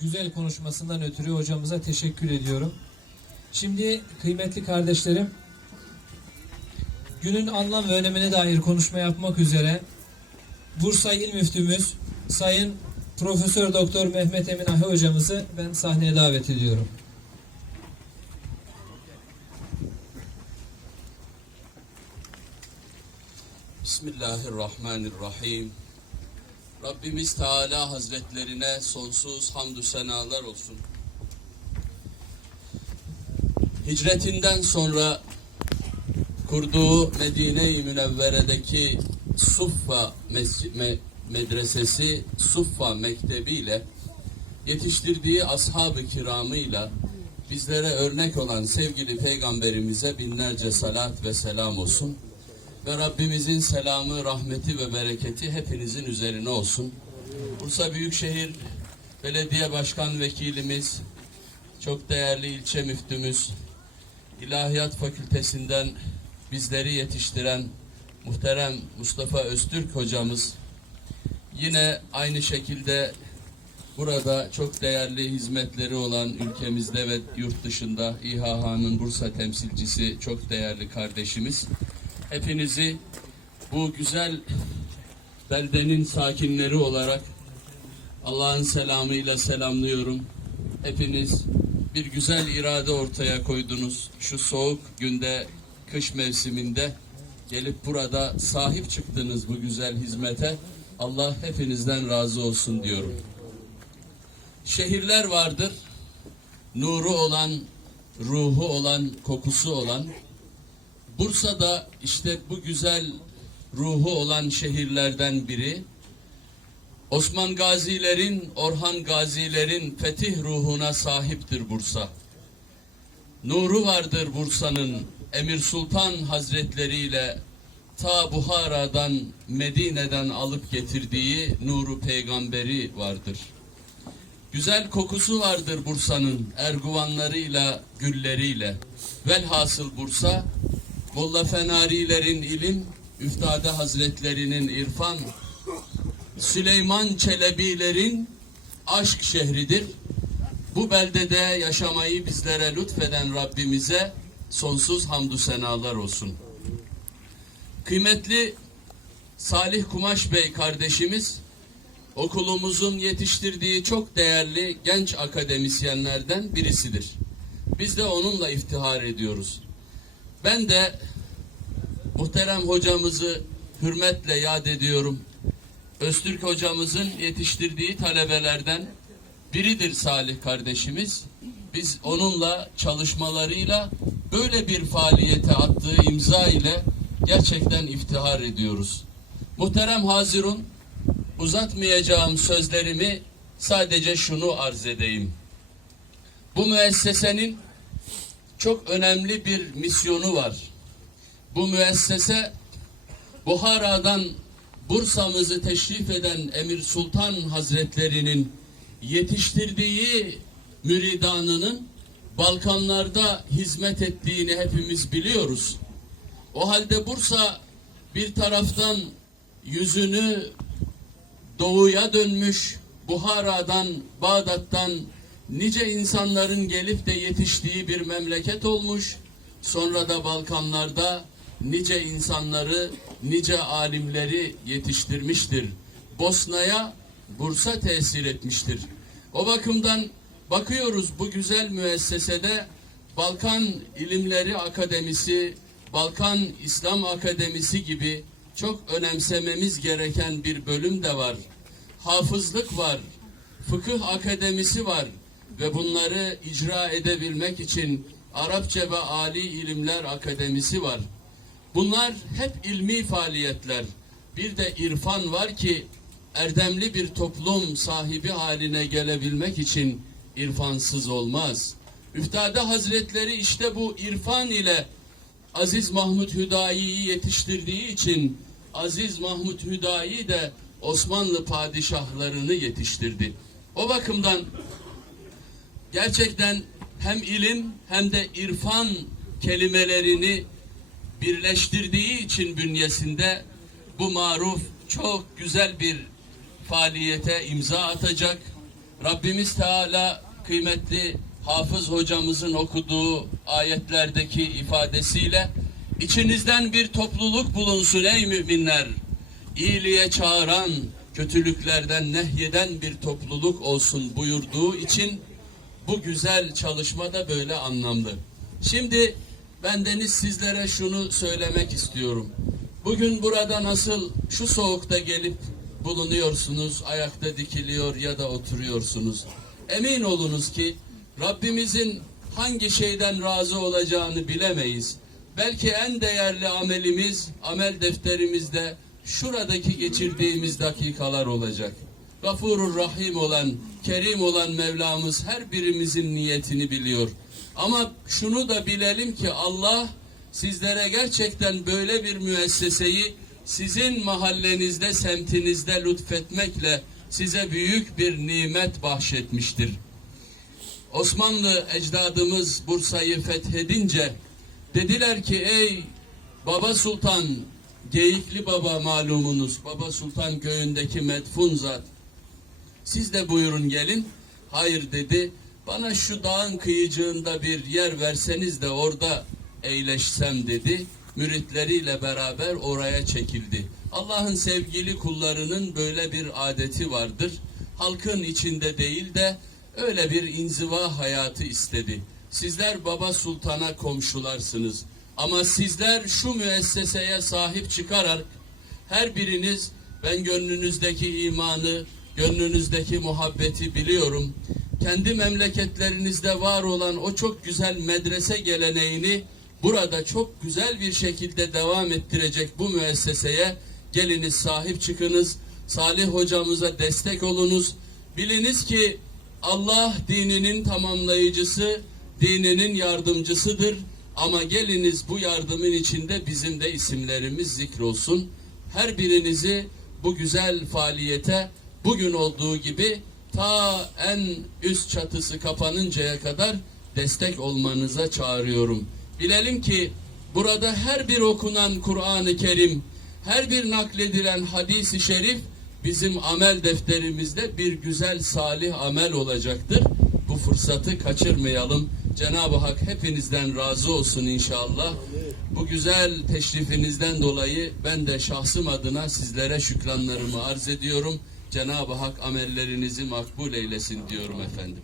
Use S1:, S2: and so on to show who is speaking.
S1: güzel konuşmasından ötürü hocamıza teşekkür ediyorum. Şimdi kıymetli kardeşlerim, günün anlam ve önemine dair konuşma yapmak üzere Bursa İl Müftümüz Sayın Profesör Doktor Mehmet Emin Ahi hocamızı ben sahneye davet ediyorum.
S2: Bismillahirrahmanirrahim. Rabbimiz Teala Hazretlerine sonsuz hamdü senalar olsun. Hicretinden sonra kurduğu Medine-i Münevvere'deki Suffa Me- Medresesi, Suffa Mektebi ile yetiştirdiği ashab-ı kiramıyla bizlere örnek olan sevgili peygamberimize binlerce salat ve selam olsun. Ve Rabbimizin selamı, rahmeti ve bereketi hepinizin üzerine olsun. Bursa Büyükşehir Belediye Başkan Vekilimiz, çok değerli ilçe müftümüz, İlahiyat Fakültesinden bizleri yetiştiren muhterem Mustafa Öztürk hocamız, yine aynı şekilde burada çok değerli hizmetleri olan ülkemizde ve yurt dışında İHH'nın Bursa temsilcisi çok değerli kardeşimiz, hepinizi bu güzel beldenin sakinleri olarak Allah'ın selamıyla selamlıyorum. Hepiniz bir güzel irade ortaya koydunuz. Şu soğuk günde, kış mevsiminde gelip burada sahip çıktınız bu güzel hizmete. Allah hepinizden razı olsun diyorum. Şehirler vardır. Nuru olan, ruhu olan, kokusu olan. Bursa'da işte bu güzel ruhu olan şehirlerden biri. Osman Gazilerin, Orhan Gazilerin fetih ruhuna sahiptir Bursa. Nuru vardır Bursa'nın Emir Sultan Hazretleri ile ta Buhara'dan, Medine'den alıp getirdiği nuru peygamberi vardır. Güzel kokusu vardır Bursa'nın erguvanlarıyla, gülleriyle. Velhasıl Bursa, Molla Fenarilerin ilim, Üftade Hazretlerinin irfan, Süleyman Çelebilerin aşk şehridir. Bu beldede yaşamayı bizlere lütfeden Rabbimize sonsuz hamdü senalar olsun. Kıymetli Salih Kumaş Bey kardeşimiz okulumuzun yetiştirdiği çok değerli genç akademisyenlerden birisidir. Biz de onunla iftihar ediyoruz. Ben de muhterem hocamızı hürmetle yad ediyorum. Öztürk hocamızın yetiştirdiği talebelerden biridir Salih kardeşimiz. Biz onunla çalışmalarıyla böyle bir faaliyete attığı imza ile gerçekten iftihar ediyoruz. Muhterem Hazirun, uzatmayacağım sözlerimi sadece şunu arz edeyim. Bu müessesenin çok önemli bir misyonu var. Bu müessese Buhara'dan Bursa'mızı teşrif eden Emir Sultan Hazretlerinin yetiştirdiği müridanının Balkanlarda hizmet ettiğini hepimiz biliyoruz. O halde Bursa bir taraftan yüzünü doğuya dönmüş, Buhara'dan, Bağdat'tan nice insanların gelip de yetiştiği bir memleket olmuş. Sonra da Balkanlarda nice insanları, nice alimleri yetiştirmiştir. Bosna'ya Bursa tesir etmiştir. O bakımdan bakıyoruz bu güzel müessesede Balkan İlimleri Akademisi, Balkan İslam Akademisi gibi çok önemsememiz gereken bir bölüm de var. Hafızlık var, fıkıh akademisi var ve bunları icra edebilmek için Arapça ve Ali İlimler Akademisi var. Bunlar hep ilmi faaliyetler. Bir de irfan var ki erdemli bir toplum sahibi haline gelebilmek için irfansız olmaz. Üftade Hazretleri işte bu irfan ile Aziz Mahmud Hüdayi'yi yetiştirdiği için Aziz Mahmud Hüdayi de Osmanlı padişahlarını yetiştirdi. O bakımdan gerçekten hem ilim hem de irfan kelimelerini birleştirdiği için bünyesinde bu maruf çok güzel bir faaliyete imza atacak Rabbimiz Teala kıymetli Hafız hocamızın okuduğu ayetlerdeki ifadesiyle içinizden bir topluluk bulunsun ey müminler. İyiliğe çağıran, kötülüklerden nehyeden bir topluluk olsun buyurduğu için bu güzel çalışma da böyle anlamlı. Şimdi bendeniz sizlere şunu söylemek istiyorum. Bugün burada nasıl şu soğukta gelip bulunuyorsunuz, ayakta dikiliyor ya da oturuyorsunuz. Emin olunuz ki Rabbimizin hangi şeyden razı olacağını bilemeyiz. Belki en değerli amelimiz, amel defterimizde şuradaki geçirdiğimiz dakikalar olacak. Gafurur Rahim olan, Kerim olan Mevlamız her birimizin niyetini biliyor. Ama şunu da bilelim ki Allah sizlere gerçekten böyle bir müesseseyi sizin mahallenizde, semtinizde lütfetmekle size büyük bir nimet bahşetmiştir. Osmanlı ecdadımız Bursa'yı fethedince dediler ki ey Baba Sultan, Geyikli Baba malumunuz, Baba Sultan köyündeki medfun zat. Siz de buyurun gelin. Hayır dedi. Bana şu dağın kıyıcığında bir yer verseniz de orada eğleşsem dedi. Müritleriyle beraber oraya çekildi. Allah'ın sevgili kullarının böyle bir adeti vardır. Halkın içinde değil de öyle bir inziva hayatı istedi. Sizler Baba Sultan'a komşularsınız. Ama sizler şu müesseseye sahip çıkarak her biriniz ben gönlünüzdeki imanı, gönlünüzdeki muhabbeti biliyorum. Kendi memleketlerinizde var olan o çok güzel medrese geleneğini burada çok güzel bir şekilde devam ettirecek bu müesseseye geliniz sahip çıkınız. Salih hocamıza destek olunuz. Biliniz ki Allah dininin tamamlayıcısı, dininin yardımcısıdır. Ama geliniz bu yardımın içinde bizim de isimlerimiz zikrolsun. Her birinizi bu güzel faaliyete bugün olduğu gibi ta en üst çatısı kapanıncaya kadar destek olmanıza çağırıyorum. Bilelim ki burada her bir okunan Kur'an-ı Kerim, her bir nakledilen hadisi şerif bizim amel defterimizde bir güzel salih amel olacaktır. Bu fırsatı kaçırmayalım. Cenab-ı Hak hepinizden razı olsun inşallah. Bu güzel teşrifinizden dolayı ben de şahsım adına sizlere şükranlarımı arz ediyorum. Cenab-ı Hak amellerinizi makbul eylesin diyorum efendim.